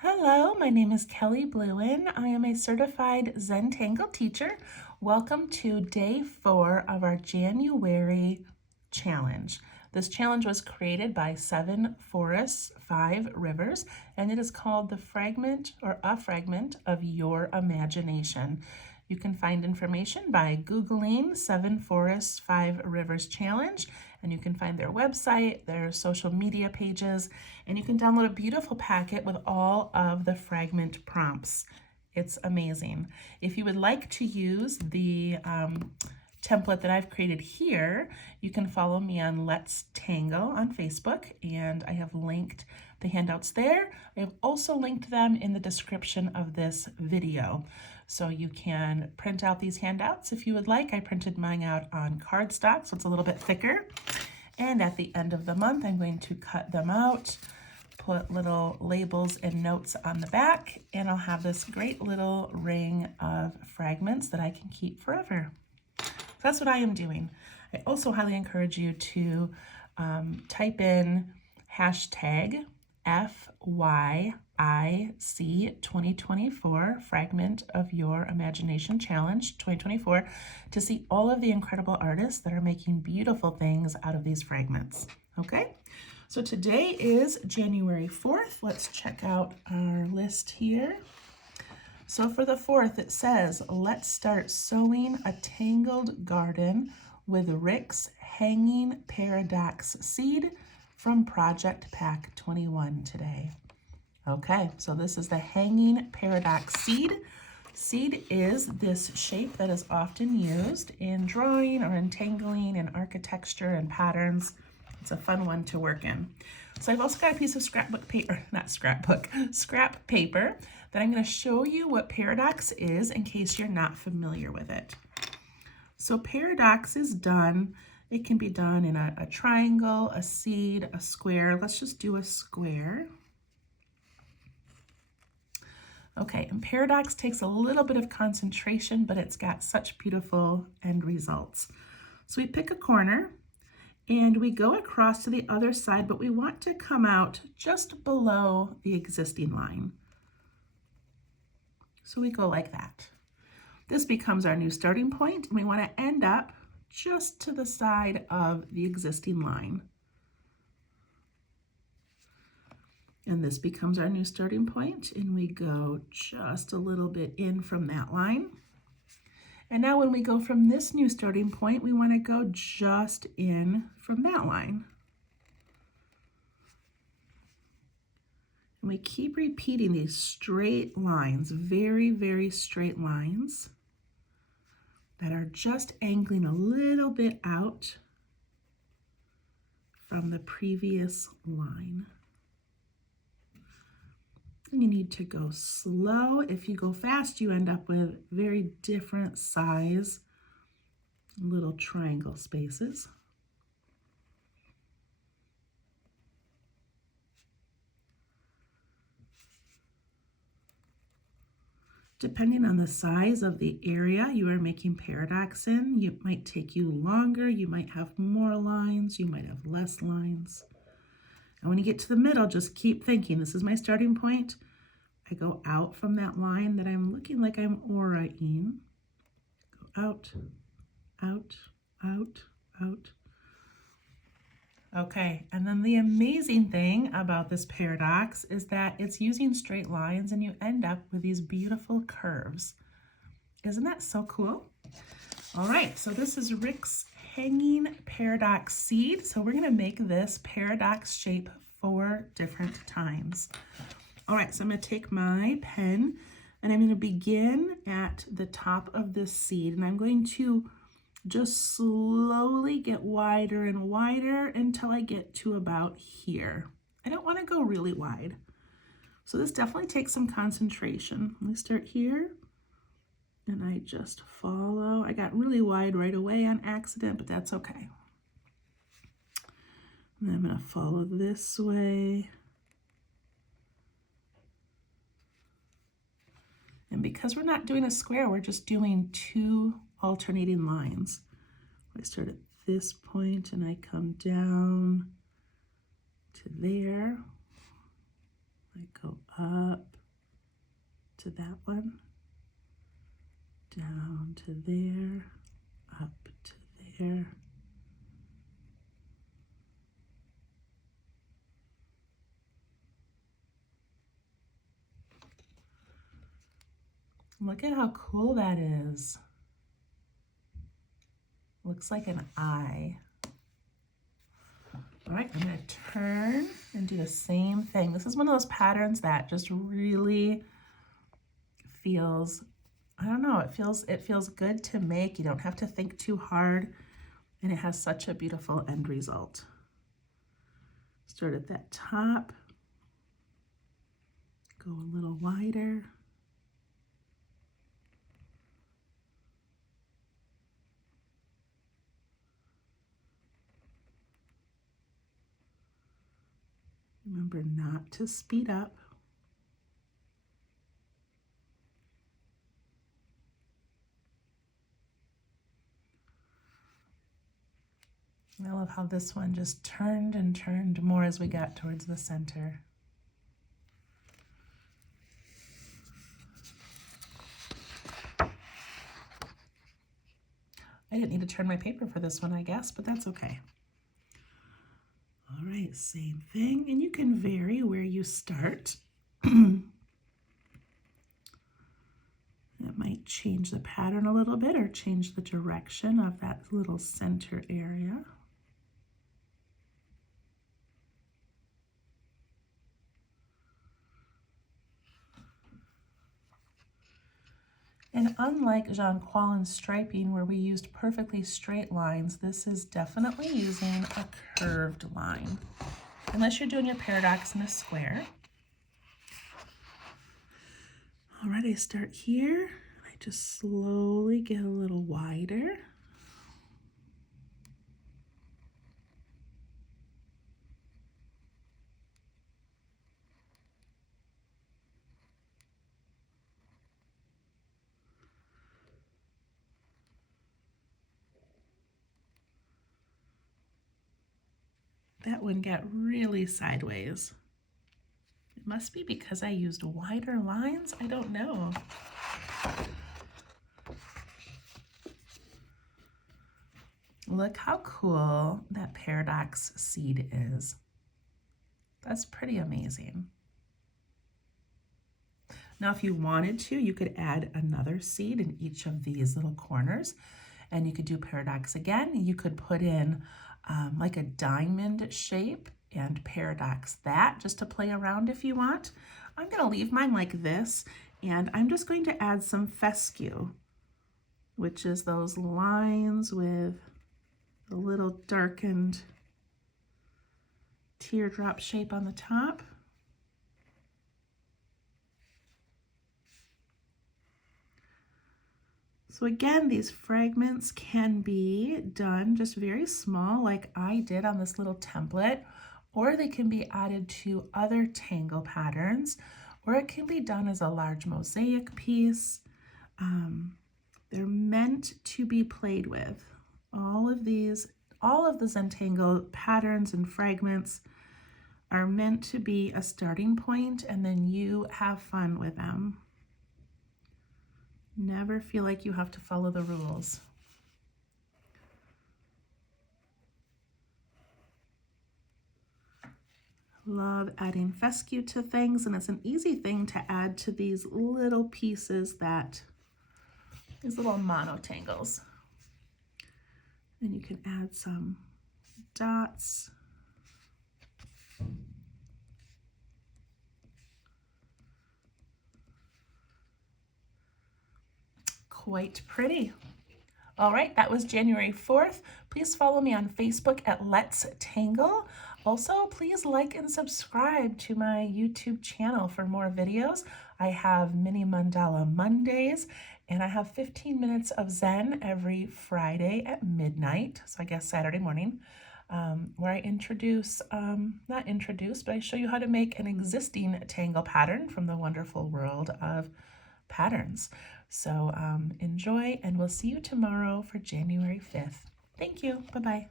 Hello, my name is Kelly Bluen. I am a certified Zentangle teacher. Welcome to day 4 of our January challenge. This challenge was created by 7 forests, 5 rivers, and it is called the fragment or a fragment of your imagination. You can find information by Googling 7 Forests, 5 Rivers Challenge, and you can find their website, their social media pages, and you can download a beautiful packet with all of the fragment prompts. It's amazing. If you would like to use the template that I've created here, you can follow me on Let's Tangle on Facebook, and I have linked the handouts there. I have also linked them in the description of this video. So you can print out these handouts if you would like. I printed mine out on cardstock, so it's a little bit thicker. And at the end of the month, I'm going to cut them out, put little labels and notes on the back, and I'll have this great little ring of fragments that I can keep forever. So that's what I am doing. I also highly encourage you to type in hashtag FYIC 2024, Fragment of Your Imagination Challenge 2024, to see all of the incredible artists that are making beautiful things out of these fragments. Okay, so today is January 4th. Let's check out our list here. So for the 4th, it says, let's start sewing a tangled garden with Rick's Hanging Paradox Seed from Project Pack 21 today. Okay, so this is the Hanging Paradox Seed. Seed is this shape that is often used in drawing or entangling in architecture and patterns. It's a fun one to work in. So I've also got a piece of scrap paper that I'm going to show you what paradox is in case you're not familiar with it. So paradox is done, it can be done in a triangle, a seed, a square. Let's just do a square. Okay, and paradox takes a little bit of concentration, but it's got such beautiful end results. So we pick a corner and we go across to the other side, but we want to come out just below the existing line. So we go like that. This becomes our new starting point, and we want to end up just to the side of the existing line. And this becomes our new starting point, and we go just a little bit in from that line. And now when we go from this new starting point, we want to go just in from that line. And we keep repeating these straight lines, very, very straight lines that are just angling a little bit out from the previous line. And you need to go slow. If you go fast, you end up with very different size little triangle spaces. Depending on the size of the area you are making paradox in, it might take you longer, you might have more lines, you might have less lines. And when you get to the middle, just keep thinking, this is my starting point. I go out from that line that I'm looking like I'm aura-ing. Go out, out, out, out. Okay, and then the amazing thing about this paradox is that it's using straight lines and you end up with these beautiful curves. Isn't that so cool? All right, so this is Rick's Hanging Paradox Seed. So we're gonna make this paradox shape 4 different times. All right, so I'm gonna take my pen and I'm gonna begin at the top of this seed, and I'm going to just slowly get wider and wider until I get to about here. I don't want to go really wide. So this definitely takes some concentration. Let me start here and I just follow. I got really wide right away on accident, but that's okay. And I'm going to follow this way. And because we're not doing a square, we're just doing 2 alternating lines. I start at this point and I come down to there. I go up to that one, down to there, up to there. Look at how cool that is. Looks like an eye. All right, I'm gonna turn and do the same thing. This is one of those patterns that just really feels, I don't know, it feels good to make. You don't have to think too hard, and it has such a beautiful end result. Start at that top, go a little wider. Remember not to speed up. I love how this one just turned and turned more as we got towards the center. I didn't need to turn my paper for this one, I guess, but that's okay. All right, same thing, and you can vary where you start. It might change the pattern a little bit or change the direction of that little center area. And unlike Jean Quallen's striping, where we used perfectly straight lines, this is definitely using a curved line, unless you're doing your paradox in a square. All right, I start here. I just slowly get a little wider. That one got really sideways. It must be because I used wider lines. I don't know. Look how cool that paradox seed is. That's pretty amazing. Now, if you wanted to, you could add another seed in each of these little corners, and you could do paradox again. You could put in like a diamond shape and paradox that, just to play around if you want. I'm gonna leave mine like this, and I'm just going to add some fescue, which is those lines with the little darkened teardrop shape on the top. So again, these fragments can be done just very small, like I did on this little template, or they can be added to other tangle patterns, or it can be done as a large mosaic piece. They're meant to be played with. All of the Zentangle patterns and fragments are meant to be a starting point, and then you have fun with them. Never feel like you have to follow the rules. Love adding fescue to things, and it's an easy thing to add to these little pieces these little monotangles. And you can add some dots. Quite pretty. All right, that was January 4th. Please follow me on Facebook at Let's Tangle. Also, please like and subscribe to my YouTube channel for more videos. I have Mini Mandala Mondays, and I have 15 minutes of Zen every Friday at midnight, so I guess Saturday morning, where I I show you how to make an existing tangle pattern from the wonderful world of patterns. So enjoy, and we'll see you tomorrow for January 5th. Thank you. Bye-bye.